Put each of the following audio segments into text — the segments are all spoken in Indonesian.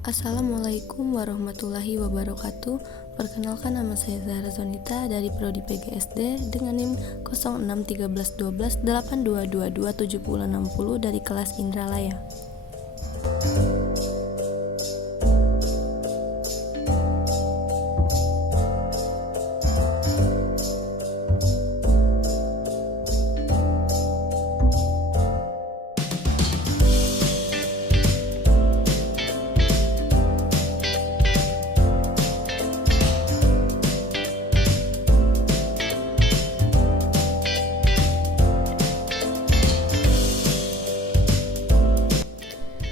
Assalamualaikum warahmatullahi wabarakatuh. Perkenalkan, nama saya Zahra Zonita dari Prodi PGSD dengan NIM 06131282227060 dari kelas Indralaya.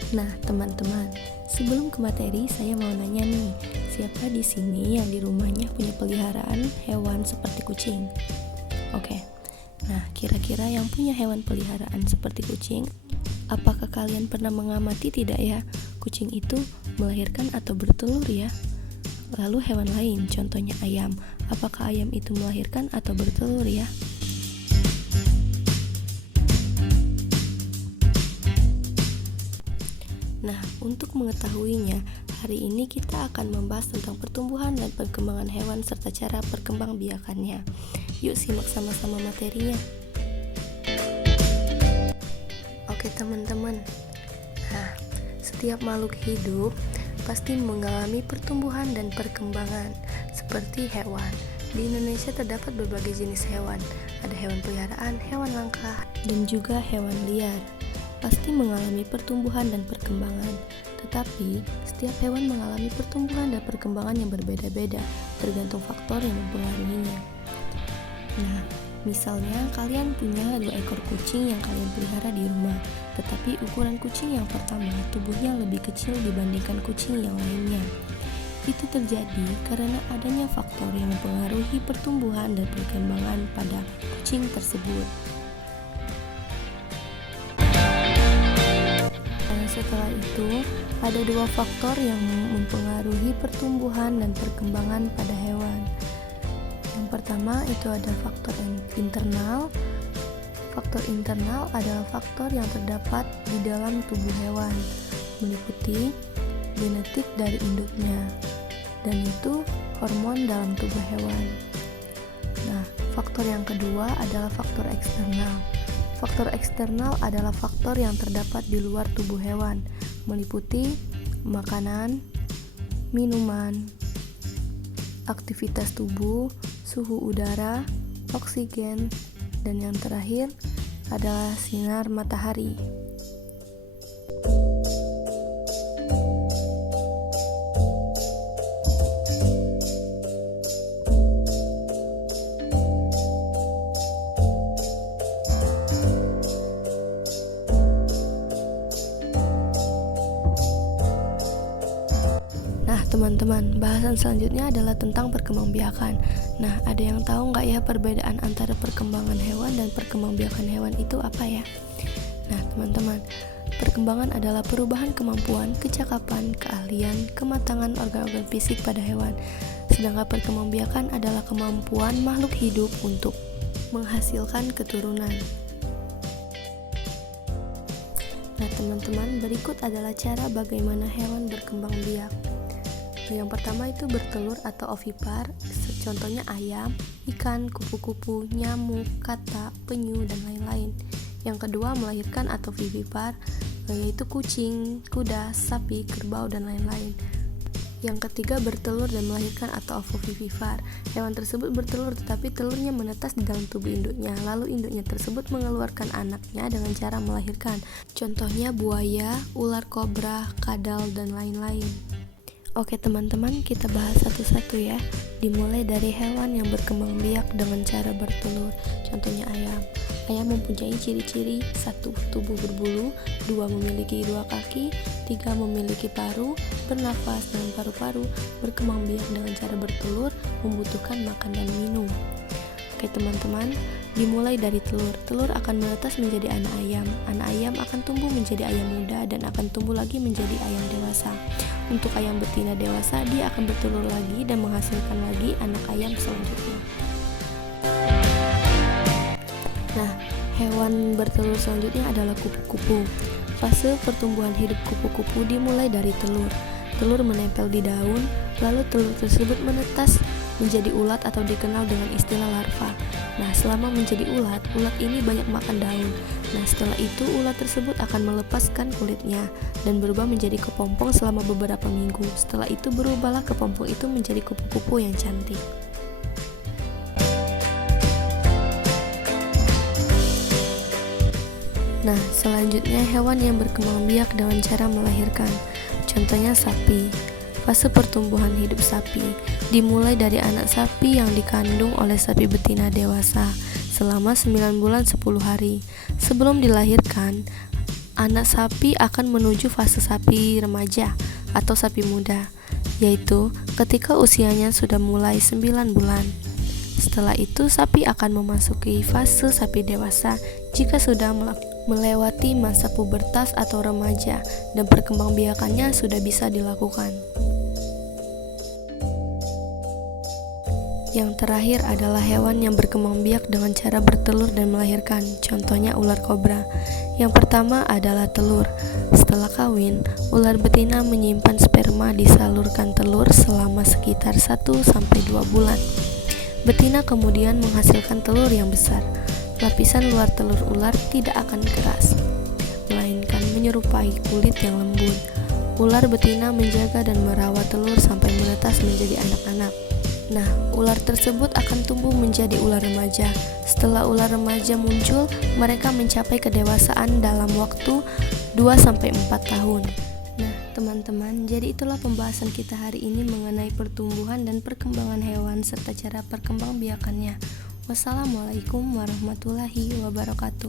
Nah, teman-teman, sebelum ke materi, saya mau nanya nih, siapa di sini yang di rumahnya punya peliharaan hewan seperti kucing? Oke. Nah, kira-kira yang punya hewan peliharaan seperti kucing, apakah kalian pernah mengamati tidak ya, kucing itu melahirkan atau bertelur ya? Lalu hewan lain, contohnya ayam, apakah ayam itu melahirkan atau bertelur ya? Nah, untuk mengetahuinya, hari ini kita akan membahas tentang pertumbuhan dan perkembangan hewan serta cara perkembangbiakannya. Yuk simak sama-sama materinya. Oke teman-teman, nah, setiap makhluk hidup pasti mengalami pertumbuhan dan perkembangan seperti hewan. Di Indonesia terdapat berbagai jenis hewan, ada hewan peliharaan, hewan langka, dan juga hewan liar. Pasti mengalami pertumbuhan dan perkembangan, tetapi setiap hewan mengalami pertumbuhan dan perkembangan yang berbeda-beda, tergantung faktor yang mempengaruhinya. Nah, misalnya kalian punya 2 ekor kucing yang kalian pelihara di rumah, tetapi ukuran kucing yang pertama tubuhnya lebih kecil dibandingkan kucing yang lainnya. Itu terjadi karena adanya faktor yang mempengaruhi pertumbuhan dan perkembangan pada kucing tersebut. Setelah itu, ada 2 faktor yang mempengaruhi pertumbuhan dan perkembangan pada hewan. Yang pertama itu ada faktor internal. Faktor internal adalah faktor yang terdapat di dalam tubuh hewan, meliputi genetik dari induknya, dan itu hormon dalam tubuh hewan. Nah, faktor yang kedua adalah faktor eksternal. Faktor eksternal adalah faktor yang terdapat di luar tubuh hewan, meliputi makanan, minuman, aktivitas tubuh, suhu udara, oksigen, dan yang terakhir adalah sinar matahari. Teman-teman, bahasan selanjutnya adalah tentang perkembangbiakan. Nah, ada yang tahu nggak ya perbedaan antara perkembangan hewan dan perkembangbiakan hewan itu apa ya? Nah, teman-teman, perkembangan adalah perubahan kemampuan, kecakapan, keahlian, kematangan organ-organ fisik pada hewan. Sedangkan perkembangbiakan adalah kemampuan makhluk hidup untuk menghasilkan keturunan. Nah, teman-teman, berikut adalah cara bagaimana hewan berkembang biak. Yang pertama itu bertelur atau ovipar, contohnya ayam, ikan, kupu-kupu, nyamuk, katak, penyu, dan lain-lain. Yang kedua melahirkan atau vivipar, yaitu kucing, kuda, sapi, kerbau, dan lain-lain. Yang ketiga bertelur dan melahirkan atau ovovivipar. Hewan tersebut bertelur tetapi telurnya menetas di dalam tubuh induknya, lalu induknya tersebut mengeluarkan anaknya dengan cara melahirkan. Contohnya buaya, ular kobra, kadal, dan lain-lain. Oke teman-teman, kita bahas satu-satu ya. Dimulai dari hewan yang berkembang biak dengan cara bertelur. Contohnya ayam. Ayam mempunyai ciri-ciri: 1. Tubuh berbulu, 2. Memiliki 2 kaki, 3. Memiliki paru, bernafas dengan paru-paru, berkembang biak dengan cara bertelur, membutuhkan makan dan minum. Oke teman-teman, dimulai dari telur. Telur akan menetas menjadi anak ayam. Anak ayam akan tumbuh menjadi ayam muda dan akan tumbuh lagi menjadi ayam dewasa. Untuk ayam betina dewasa, dia akan bertelur lagi dan menghasilkan lagi anak ayam selanjutnya. Nah, hewan bertelur selanjutnya adalah kupu-kupu. Fase pertumbuhan hidup kupu-kupu dimulai dari telur. telur menempel di daun, lalu telur tersebut menetas menjadi ulat atau dikenal dengan istilah larva. Nah, selama menjadi ulat ini banyak makan daun. Nah, setelah itu ulat tersebut akan melepaskan kulitnya dan berubah menjadi kepompong selama beberapa minggu. Setelah itu berubahlah kepompong itu menjadi kupu-kupu yang cantik. Nah, selanjutnya hewan yang berkembang biak dengan cara melahirkan. Contohnya sapi. Fase pertumbuhan hidup sapi dimulai dari anak sapi yang dikandung oleh sapi betina dewasa selama 9 bulan 10 hari. Sebelum dilahirkan, anak sapi akan menuju fase sapi remaja atau sapi muda, yaitu ketika usianya sudah mulai 9 bulan. Setelah itu, sapi akan memasuki fase sapi dewasa jika sudah melewati masa pubertas atau remaja dan perkembangbiakannya sudah bisa dilakukan. Yang terakhir adalah hewan yang berkembang biak dengan cara bertelur dan melahirkan, contohnya ular kobra. Yang pertama adalah telur. Setelah kawin, ular betina menyimpan sperma di saluran telur selama sekitar 1-2 bulan. Betina kemudian menghasilkan telur yang besar. Lapisan luar telur ular tidak akan keras, melainkan menyerupai kulit yang lembut. Ular betina menjaga dan merawat telur sampai menetas menjadi anak-anak. Nah, ular tersebut akan tumbuh menjadi ular remaja. Setelah ular remaja muncul, mereka mencapai kedewasaan dalam waktu 2-4 tahun. Nah, teman-teman, jadi itulah pembahasan kita hari ini mengenai pertumbuhan dan perkembangan hewan serta cara perkembangbiakannya. Wassalamualaikum warahmatullahi wabarakatuh.